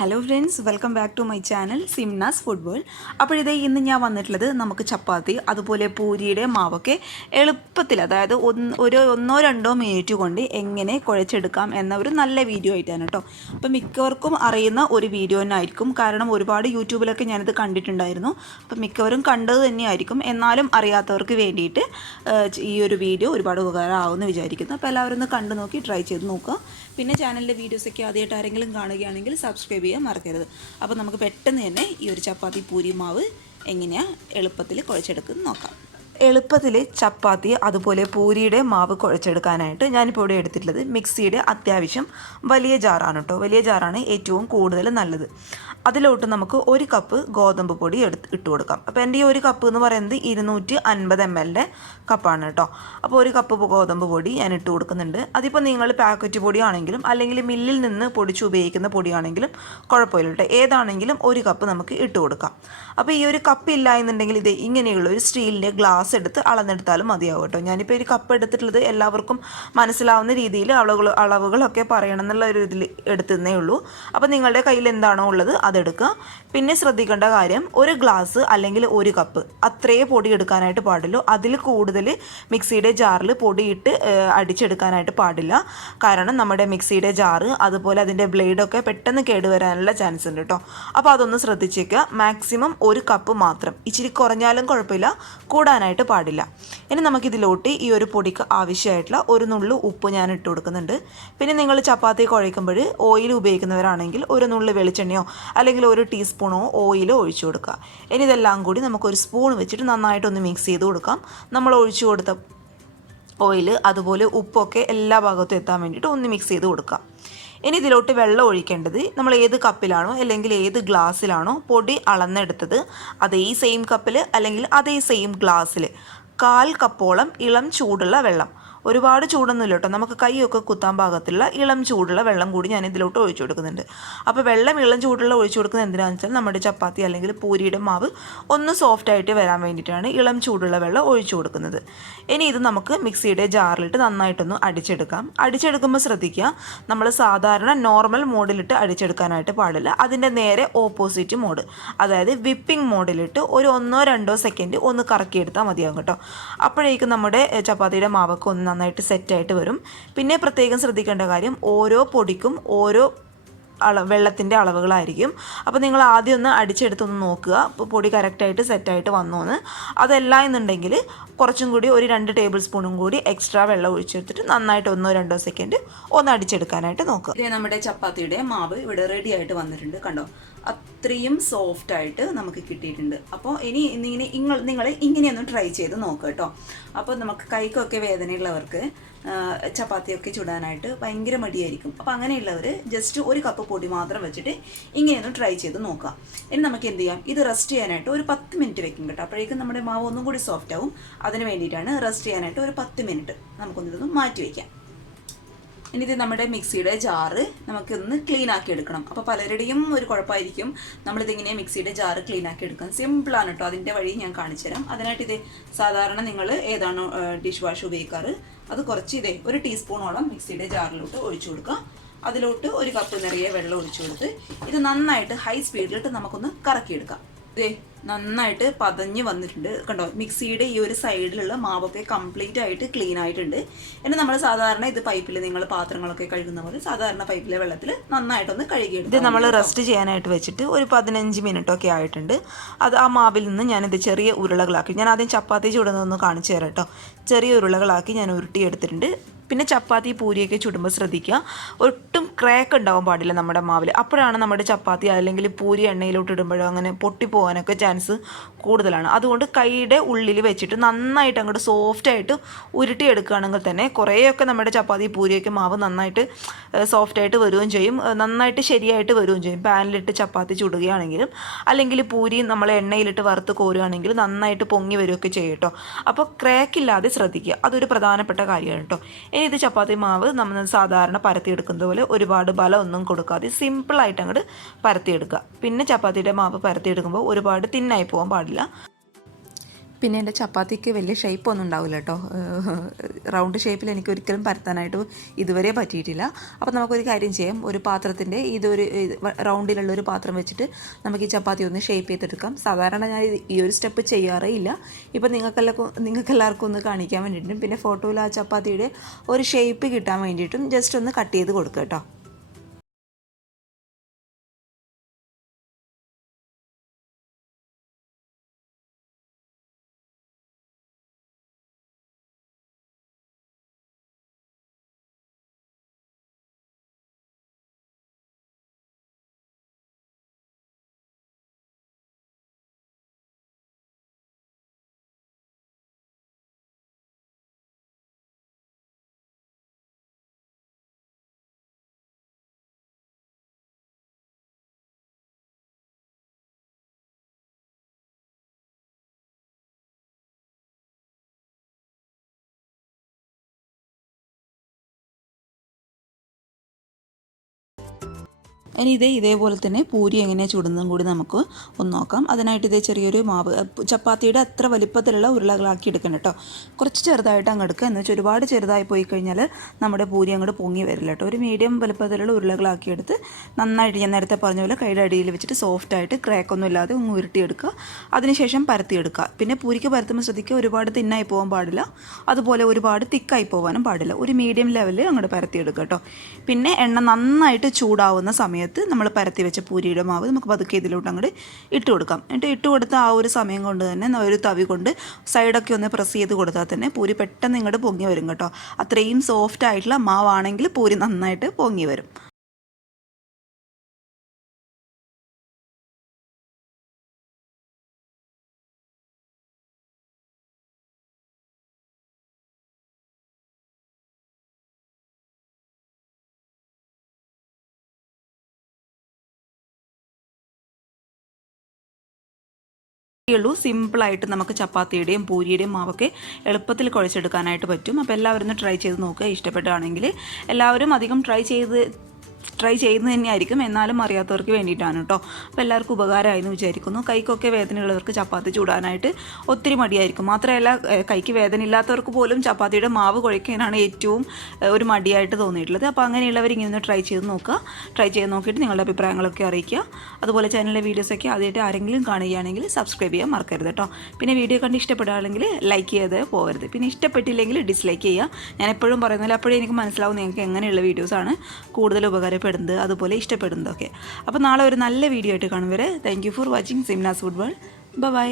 Hello friends, welcome back to my channel Simna's food world. അപ്പോൾ ഇതേ ഇന്ന് ഞാൻ വന്നിട്ടുള്ളത് നമുക്ക് ചപ്പാത്തി അതുപോലെ പൂരിയുടെ മാവൊക്കെ എളുപ്പത്തിൽ, അതായത് ഒന്നോ രണ്ടോ മിനിറ്റ് കൊണ്ട് എങ്ങനെ കുഴച്ചെടുക്കാം എന്ന ഒരു നല്ല വീഡിയോ ആയിട്ടാണ് കേട്ടോ. അപ്പോൾ മിക്കവർക്കും അറിയുന്ന ഒരു വീഡിയോ തന്നെ ആയിരിക്കും, കാരണം ഒരുപാട് യൂട്യൂബിലൊക്കെ ഞാനിത് കണ്ടിട്ടുണ്ടായിരുന്നു. അപ്പോൾ മിക്കവരും കണ്ടത് തന്നെയായിരിക്കും. എന്നാലും അറിയാത്തവർക്ക് വേണ്ടിയിട്ട് ഈ ഒരു വീഡിയോ ഒരുപാട് ഉപകാരമാകുമെന്ന് വിചാരിക്കുന്നു. അപ്പോൾ എല്ലാവരും ഒന്ന് കണ്ടു നോക്കി ട്രൈ ചെയ്ത് നോക്കുക. പിന്നെ ചാനലിലെ വീഡിയോസൊക്കെ ആദ്യമായിട്ട് ആരെങ്കിലും കാണുകയാണെങ്കിൽ സബ്സ്ക്രൈബ് ചെയ്യാൻ മറക്കരുത്. അപ്പോൾ നമുക്ക് പെട്ടെന്ന് തന്നെ ഈ ഒരു ചപ്പാത്തി പൂരി മാവ് എങ്ങനെയാണ് എളുപ്പത്തിൽ കുഴച്ചെടുക്കുന്നത് നോക്കാം. എളുപ്പത്തിൽ ചപ്പാത്തി അതുപോലെ പൂരിയുടെ മാവ് കുഴച്ചെടുക്കാനായിട്ട് ഞാനിപ്പോൾ ഇവിടെ എടുത്തിട്ടുള്ളത് മിക്സിയുടെ അത്യാവശ്യം വലിയ ജാറാണ് കേട്ടോ. വലിയ ജാറാണ് ഏറ്റവും കൂടുതൽ നല്ലത്. അതിലോട്ട് നമുക്ക് 1 കപ്പ് ഗോതമ്പ് പൊടി ഇട്ട് കൊടുക്കാം. അപ്പോൾ എൻ്റെ ഈ 1 കപ്പ് എന്ന് പറയുന്നത് 250 ml കപ്പാണ് കേട്ടോ. അപ്പോൾ 1 കപ്പ് ഗോതമ്പ് പൊടി ഞാൻ ഇട്ട് കൊടുക്കുന്നുണ്ട്. അതിപ്പോൾ നിങ്ങൾ പാക്കറ്റ് പൊടിയാണെങ്കിലും അല്ലെങ്കിൽ മില്ലിൽ നിന്ന് പൊടിച്ച് ഉപയോഗിക്കുന്ന പൊടിയാണെങ്കിലും കുഴപ്പമില്ല കേട്ടോ. ഏതാണെങ്കിലും 1 കപ്പ് നമുക്ക് ഇട്ട് കൊടുക്കാം. അപ്പോൾ ഈ ഒരു കപ്പ് ഇല്ല എന്നുണ്ടെങ്കിൽ ഇത് ഇങ്ങനെയുള്ള ഒരു സ്റ്റീലിൻ്റെ ഗ്ലാസ് എടുത്ത് അളന്നെടുത്താലും മതിയാവും കേട്ടോ. ഞാനിപ്പോൾ ഒരു കപ്പ് എടുത്തിട്ടുള്ളത് എല്ലാവർക്കും മനസ്സിലാവുന്ന രീതിയിൽ അളവുകളൊക്കെ പറയണം എന്നുള്ള ഒരു ഇതിൽ എടുത്തതേ ഉള്ളൂ. അപ്പോൾ നിങ്ങളുടെ കയ്യിൽ എന്താണോ ഉള്ളത് അതെടുക്കുക. പിന്നെ ശ്രദ്ധിക്കേണ്ട കാര്യം, 1 ഗ്ലാസ് അല്ലെങ്കിൽ 1 കപ്പ് അത്രയേ പൊടി എടുക്കാനായിട്ട് പാടുള്ളൂ. അതിൽ കൂടുതൽ മിക്സിയുടെ ജാറിൽ പൊടിയിട്ട് അടിച്ചെടുക്കാനായിട്ട് പാടില്ല. കാരണം നമ്മുടെ മിക്സിയുടെ ജാറ് അതുപോലെ അതിൻ്റെ ബ്ലേഡൊക്കെ പെട്ടെന്ന് കേടുവരാനുള്ള ചാൻസ് ഉണ്ട് കേട്ടോ. അപ്പോൾ അതൊന്ന് ശ്രദ്ധിച്ചേക്കുക. മാക്സിമം 1 കപ്പ് മാത്രം, ഇച്ചിരി കുറഞ്ഞാലും കുഴപ്പമില്ല, കൂടാനായിട്ട് പാടില്ല. ഇനി നമുക്കിതിലോട്ട് ഈ ഒരു പൊടിക്ക് ആവശ്യമായിട്ടുള്ള 1 നുള്ളു ഉപ്പ് ഞാൻ ഇട്ട് കൊടുക്കുന്നുണ്ട്. പിന്നെ നിങ്ങൾ ചപ്പാത്തി കുഴയ്ക്കുമ്പോൾ ഓയിൽ ഉപയോഗിക്കുന്നവരാണെങ്കിൽ 1 നുള്ളു വെളിച്ചെണ്ണയോ അല്ലെങ്കിൽ 1 ടീസ്പൂണോ ഓയിലോ ഒഴിച്ചു കൊടുക്കുക. ഇനി ഇതെല്ലാം കൂടി നമുക്കൊരു സ്പൂൺ വെച്ചിട്ട് നന്നായിട്ടൊന്ന് മിക്സ് ചെയ്ത് കൊടുക്കാം. നമ്മൾ ഒഴിച്ചു കൊടുത്ത ഓയിൽ അതുപോലെ ഉപ്പൊക്കെ എല്ലാ ഭാഗത്തും എത്താൻ വേണ്ടിയിട്ട് ഒന്ന് മിക്സ് ചെയ്ത് കൊടുക്കാം. ഇനി ഇതിലോട്ട് വെള്ളം ഒഴിക്കേണ്ടത് നമ്മൾ ഏത് കപ്പിലാണോ അല്ലെങ്കിൽ ഏത് ഗ്ലാസ്സിലാണോ പൊടി അളന്നെടുത്തത് അതേ സെയിം കപ്പിൽ അല്ലെങ്കിൽ അതേ സെയിം ഗ്ലാസ്സിൽ 1/4 കപ്പോളം ഇളം ചൂടുള്ള വെള്ളം, ഒരുപാട് ചൂടൊന്നുമില്ല കേട്ടോ, നമുക്ക് കൈയൊക്കെ കുത്താൻ പാകത്തിലുള്ള ഇളം ചൂടുള്ള വെള്ളം കൂടി ഞാൻ ഇതിലോട്ട് ഒഴിച്ചു കൊടുക്കുന്നുണ്ട്. അപ്പോൾ വെള്ളം ഇളം ചൂടുള്ള ഒഴിച്ചു കൊടുക്കുന്നത് എന്തിനാണെന്ന് വെച്ചാൽ നമ്മുടെ ചപ്പാത്തി അല്ലെങ്കിൽ പൂരിയുടെ മാവ് ഒന്ന് സോഫ്റ്റായിട്ട് വരാൻ വേണ്ടിയിട്ടാണ് ഇളം ചൂടുള്ള വെള്ളം ഒഴിച്ചു കൊടുക്കുന്നത്. ഇനി ഇത് നമുക്ക് മിക്സിയുടെ ജാറിലിട്ട് നന്നായിട്ടൊന്ന് അടിച്ചെടുക്കാം. അടിച്ചെടുക്കുമ്പോൾ ശ്രദ്ധിക്കുക, നമ്മൾ സാധാരണ നോർമൽ മോഡിലിട്ട് അടിച്ചെടുക്കാനായിട്ട് പാടില്ല. അതിൻ്റെ നേരെ ഓപ്പോസിറ്റ് മോഡ്, അതായത് വിപ്പിംഗ് മോഡിലിട്ട് ഒരു 1-2 സെക്കൻഡ് ഒന്ന് കറക്കിയെടുത്താൽ മതിയാകും കേട്ടോ. അപ്പോഴേക്കും നമ്മുടെ ചപ്പാത്തിയുടെ മാവൊക്കെ ഒന്ന് നന്നായിട്ട് സെറ്റായിട്ട് വരും. പിന്നെ പ്രത്യേകം ശ്രദ്ധിക്കേണ്ട കാര്യം, ഓരോ പൊടിക്കും ഓരോ വെള്ളത്തിൻ്റെ അളവുകളായിരിക്കും. അപ്പോൾ നിങ്ങൾ ആദ്യം ഒന്ന് അടിച്ചെടുത്തൊന്ന് നോക്കുക, അപ്പോൾ പൊടി കറക്റ്റായിട്ട് സെറ്റായിട്ട് വന്നോന്ന്. അതല്ല എന്നുണ്ടെങ്കിൽ കുറച്ചും കൂടി ഒരു 2 ടേബിൾ സ്പൂണും കൂടി എക്സ്ട്രാ വെള്ളം ഒഴിച്ചെടുത്തിട്ട് നന്നായിട്ട് 1-2 സെക്കൻഡ് ഒന്ന് അടിച്ചെടുക്കാനായിട്ട് നോക്കുക. ഇതേ നമ്മുടെ ചപ്പാത്തിയുടെ മാവ് ഇവിടെ റെഡി ആയിട്ട് വന്നിട്ടുണ്ട് കണ്ടോ. അത്രയും സോഫ്റ്റായിട്ട് നമുക്ക് കിട്ടിയിട്ടുണ്ട്. അപ്പോൾ ഇനി നിങ്ങൾ ഇങ്ങനെയൊന്ന് ട്രൈ ചെയ്ത് നോക്കുക കേട്ടോ. അപ്പോൾ നമുക്ക് കൈക്കൊക്കെ വേദനയുള്ളവർക്ക് ചപ്പാത്തിയൊക്കെ ചുടാനായിട്ട് ഭയങ്കര മടിയായിരിക്കും. അപ്പോൾ അങ്ങനെയുള്ളവർ ജസ്റ്റ് 1 കപ്പ് പൊടി മാത്രം വെച്ചിട്ട് ഇങ്ങനെയൊന്ന് ട്രൈ ചെയ്ത് നോക്കുക. ഇനി നമുക്ക് എന്ത് ചെയ്യാം, ഇത് റെസ്റ്റ് ചെയ്യാനായിട്ട് ഒരു 10 മിനിറ്റ് വെക്കും കേട്ടോ. അപ്പോഴേക്കും നമ്മുടെ മാവ് ഒന്നും കൂടി സോഫ്റ്റ് ആവും. അതിന് വേണ്ടിയിട്ടാണ് റെസ്റ്റ് ചെയ്യാനായിട്ട് ഒരു 10 മിനിറ്റ് നമുക്കൊന്നിതൊന്ന് മാറ്റി വയ്ക്കാം. ഇനി ഇത് നമ്മുടെ മിക്സിയുടെ ജാറ് നമുക്കൊന്ന് ക്ലീൻ ആക്കി എടുക്കണം. അപ്പോൾ പലരുടെയും ഒരു കുഴപ്പമായിരിക്കും, നമ്മളിതിങ്ങനെ മിക്സിയുടെ ജാറ് ക്ലീൻ ആക്കി എടുക്കാൻ. സിമ്പിളാണ് കേട്ടോ, അതിൻ്റെ വഴി ഞാൻ കാണിച്ചു തരാം. അതിനായിട്ട് ഇത് സാധാരണ നിങ്ങൾ ഏതാണോ ഡിഷ് വാഷ് ഉപയോഗിക്കാറ് അത് കുറച്ച് 1 ടീസ്പൂണോളം മിക്സിയുടെ ജാറിലോട്ട് ഒഴിച്ചു കൊടുക്കുക. അതിലോട്ട് 1 കപ്പ് നിറയെ വെള്ളം ഒഴിച്ചു കൊടുത്ത് ഇത് നന്നായിട്ട് ഹൈ സ്പീഡിലിട്ട് നമുക്കൊന്ന് കറക്കിയെടുക്കാം. നന്നായിട്ട് പതഞ്ഞ് വന്നിട്ടുണ്ട് കണ്ടോ. മിക്സിയുടെ ഈ ഒരു സൈഡിലുള്ള മാവൊക്കെ കംപ്ലീറ്റ് ആയിട്ട് ക്ലീൻ ആയിട്ടുണ്ട്. ഇനി നമ്മൾ സാധാരണ ഇത് പൈപ്പിൽ നിങ്ങൾ പാത്രങ്ങളൊക്കെ കഴുകുന്ന പോലെ സാധാരണ പൈപ്പിലെ വെള്ളത്തിൽ നന്നായിട്ടൊന്ന് കഴുകിയെടുക്കും. ഇത് നമ്മൾ റെസ്റ്റ് ചെയ്യാനായിട്ട് വെച്ചിട്ട് ഒരു 15 മിനിറ്റൊക്കെ ആയിട്ടുണ്ട്. അത് ആ മാവിൽ നിന്ന് ഞാനിത് ചെറിയ ഉരുളകളാക്കി, ഞാൻ ആദ്യം ചപ്പാത്തി ചുടുന്നതൊന്ന് കാണിച്ചു തരാം കേട്ടോ. ചെറിയ ഉരുളകളാക്കി ഞാൻ ഉരുട്ടിയെടുത്തിട്ടുണ്ട്. പിന്നെ ചപ്പാത്തി പൂരിയൊക്കെ ചുടുമ്പോൾ ശ്രദ്ധിക്കുക, ഒട്ടും ക്രാക്ക് ഉണ്ടാവാൻ പാടില്ല നമ്മുടെ മാവിൽ. അപ്പോഴാണ് നമ്മുടെ ചപ്പാത്തി അല്ലെങ്കിൽ പൂരി എണ്ണയിലോട്ട് ഇടുമ്പോഴോ അങ്ങനെ പൊട്ടിപ്പോകാനൊക്കെ ചാൻസ് കൂടുതലാണ്. അതുകൊണ്ട് കൈയുടെ ഉള്ളിൽ വെച്ചിട്ട് നന്നായിട്ട് അങ്ങോട്ട് സോഫ്റ്റായിട്ട് ഉരുട്ടിയെടുക്കുകയാണെങ്കിൽ തന്നെ കുറേയൊക്കെ നമ്മുടെ ചപ്പാത്തി പൂരിയൊക്കെ മാവ് നന്നായിട്ട് സോഫ്റ്റായിട്ട് വരികയും ചെയ്യും, നന്നായിട്ട് ശരിയായിട്ട് വരികയും ചെയ്യും. പാനിലിട്ട് ചപ്പാത്തി ചുടുകയാണെങ്കിലും അല്ലെങ്കിൽ പൂരി നമ്മൾ എണ്ണയിലിട്ട് വറുത്ത് കോരുകയാണെങ്കിലും നന്നായിട്ട് പൊങ്ങി വരികയൊക്കെ ചെയ്യും കേട്ടോ. അപ്പോൾ ക്രാക്കില്ലാതെ ശ്രദ്ധിക്കുക, അതൊരു പ്രധാനപ്പെട്ട കാര്യമാണ് കേട്ടോ. ഇനി ഇത് ചപ്പാത്തി മാവ് നമ്മൾ സാധാരണ പരത്തിയെടുക്കുന്നത് പോലെ ഒരുപാട് ബലമൊന്നും കൊടുക്കാതെ സിമ്പിളായിട്ട് അങ്ങോട്ട് പരത്തിയെടുക്കുക. പിന്നെ ചപ്പാത്തിയുടെ മാവ് പരത്തിയെടുക്കുമ്പോൾ ഒരുപാട് തിന്നായി പോകാൻ പാടില്ല. പിന്നെ എൻ്റെ ചപ്പാത്തിക്ക് വലിയ ഷേപ്പൊന്നും ഉണ്ടാവില്ല കേട്ടോ. റൗണ്ട് ഷേപ്പിൽ എനിക്ക് ഒരിക്കലും പരത്താനായിട്ട് ഇതുവരെ പറ്റിയിട്ടില്ല. അപ്പോൾ നമുക്കൊരു കാര്യം ചെയ്യാം, ഒരു പാത്രത്തിൻ്റെ ഇതൊരു റൗണ്ടിലുള്ള ഒരു പാത്രം വെച്ചിട്ട് നമുക്ക് ഈ ചപ്പാത്തി ഒന്ന് ഷേപ്പ് ചെയ്തെടുക്കാം. സാധാരണ ഞാൻ ഈ ഒരു സ്റ്റെപ്പ് ചെയ്യാറേ ഇല്ല. ഇപ്പോൾ നിങ്ങൾക്കെല്ലാവർക്കും ഒന്ന് കാണിക്കാൻ വേണ്ടിയിട്ടും പിന്നെ ഫോട്ടോയിൽ ആ ചപ്പാത്തിയുടെ ഒരു ഷേപ്പ് കിട്ടാൻ വേണ്ടിയിട്ടും ജസ്റ്റ് ഒന്ന് കട്ട് ചെയ്ത് കൊടുക്കുക കേട്ടോ. ഇനി ഇതേപോലെ തന്നെ പൂരി എങ്ങനെയാണ് ചുടുന്നതും കൂടി നമുക്ക് ഒന്ന് നോക്കാം. അതിനായിട്ട് ചെറിയൊരു മാവ്, ചപ്പാത്തിയുടെ അത്ര വലിപ്പത്തിലുള്ള ഉരുളകളാക്കി എടുക്കണം കേട്ടോ. കുറച്ച് ചെറുതായിട്ട് അങ്ങ് എടുക്കുക. എന്ന് വെച്ചാൽ ഒരുപാട് ചെറുതായി പോയി കഴിഞ്ഞാൽ നമ്മുടെ പൂരി അങ്ങോട്ട് പൊങ്ങി വരില്ല കേട്ടോ. ഒരു മീഡിയം വലിപ്പത്തിലുള്ള ഉരുളകളാക്കി എടുത്ത് നന്നായിട്ട് ഞാൻ നേരത്തെ പറഞ്ഞ പോലെ കൈയുടെ അടിയിൽ വെച്ചിട്ട് സോഫ്റ്റായിട്ട് ക്രാക്കൊന്നും ഇല്ലാതെ ഒന്ന് ഉരുട്ടിയെടുക്കുക. അതിനുശേഷം പരത്തിയെടുക്കുക. പിന്നെ പൂരിക്ക് പരത്തുമ്പോൾ ശ്രദ്ധിക്കുക, ഒരുപാട് തിന്നായി പോകാൻ പാടില്ല, അതുപോലെ ഒരുപാട് തിക്കായി പോകാനും പാടില്ല. ഒരു മീഡിയം ലെവലിൽ അങ്ങോട്ട് പരത്തിയെടുക്കുക കേട്ടോ. പിന്നെ എണ്ണ നന്നായിട്ട് ചൂടാവുന്ന സമയത്ത് നമ്മൾ പരത്തി വെച്ച പൂരിയുടെ മാവ് നമുക്ക് പതുക്കെ ഇതിലോട്ട് അങ്ങോട്ട് ഇട്ട് കൊടുക്കാം. ഇട്ട് കൊടുത്ത ആ ഒരു സമയം കൊണ്ട് തന്നെ ഒരു തവി കൊണ്ട് സൈഡൊക്കെ ഒന്ന് പ്രസ് ചെയ്ത് കൊടുത്താൽ തന്നെ പൂരി പെട്ടെന്ന് ഇങ്ങോട്ട് പൊങ്ങി വരും കേട്ടോ. അത്രയും സോഫ്റ്റ് ആയിട്ടുള്ള മാവാണെങ്കിൽ പൂരി നന്നായിട്ട് പൊങ്ങി വരും. ഉള്ളൂ, സിമ്പിളായിട്ട് നമുക്ക് ചപ്പാത്തിയുടെയും പൂരിയുടെയും മാവൊക്കെ എളുപ്പത്തിൽ കുഴച്ചെടുക്കാനായിട്ട് പറ്റും. അപ്പോൾ എല്ലാവരും ഒന്ന് ട്രൈ ചെയ്ത് നോക്കുക. ഇഷ്ടപ്പെടുകയാണെങ്കിൽ എല്ലാവരും അധികം ട്രൈ ചെയ്യുന്നത് തന്നെയായിരിക്കും, എന്നാലും അറിയാത്തവർക്ക് വേണ്ടിയിട്ടാണ് കേട്ടോ. അപ്പോൾ എല്ലാവർക്കും ഉപകാരമായെന്ന് വിചാരിക്കുന്നു. കൈക്കൊക്കെ വേദനയുള്ളവർക്ക് ചപ്പാത്തി ചൂടാനായിട്ട് ഒത്തിരി മടിയായിരിക്കും. മാത്രമല്ല കൈക്ക് വേദന ഇല്ലാത്തവർക്ക് പോലും ചപ്പാത്തിയുടെ മാവ് കുഴയ്ക്കാനാണ് ഏറ്റവും ഒരു മടിയായിട്ട് തോന്നിയിട്ടുള്ളത്. അപ്പോൾ അങ്ങനെയുള്ളവർ ഇങ്ങനെ ഒന്ന് ട്രൈ ചെയ്ത് നോക്കുക. ട്രൈ ചെയ്ത് നോക്കിയിട്ട് നിങ്ങളുടെ അഭിപ്രായങ്ങളൊക്കെ അറിയിക്കുക. അതുപോലെ ചാനലിലെ വീഡിയോസൊക്കെ ആദ്യമായിട്ട് ആരെങ്കിലും കാണുകയാണെങ്കിൽ സബ്സ്ക്രൈബ് ചെയ്യാൻ മറക്കരുത് കേട്ടോ. പിന്നെ വീഡിയോ കണ്ട് ഇഷ്ടപ്പെടുകയാണെങ്കിൽ ലൈക്ക് ചെയ്ത് പോകരുത്. പിന്നെ ഇഷ്ടപ്പെട്ടില്ലെങ്കിൽ ഡിസ്ലൈക്ക് ചെയ്യുക. ഞാൻ എപ്പോഴും പറയുന്നില്ല, അപ്പോഴേ എനിക്ക് മനസ്സിലാവും നിങ്ങൾക്ക് എങ്ങനെയുള്ള വീഡിയോസാണ് കൂടുതൽ ഉപകാരപ്പെടുന്നത്, അതുപോലെ ഇഷ്ടപ്പെടുന്നതൊക്കെ. അപ്പോൾ നാളെ ഒരു നല്ല വീഡിയോ ആയിട്ട് കാണും വരെ thank you for watching Simna's food world. By.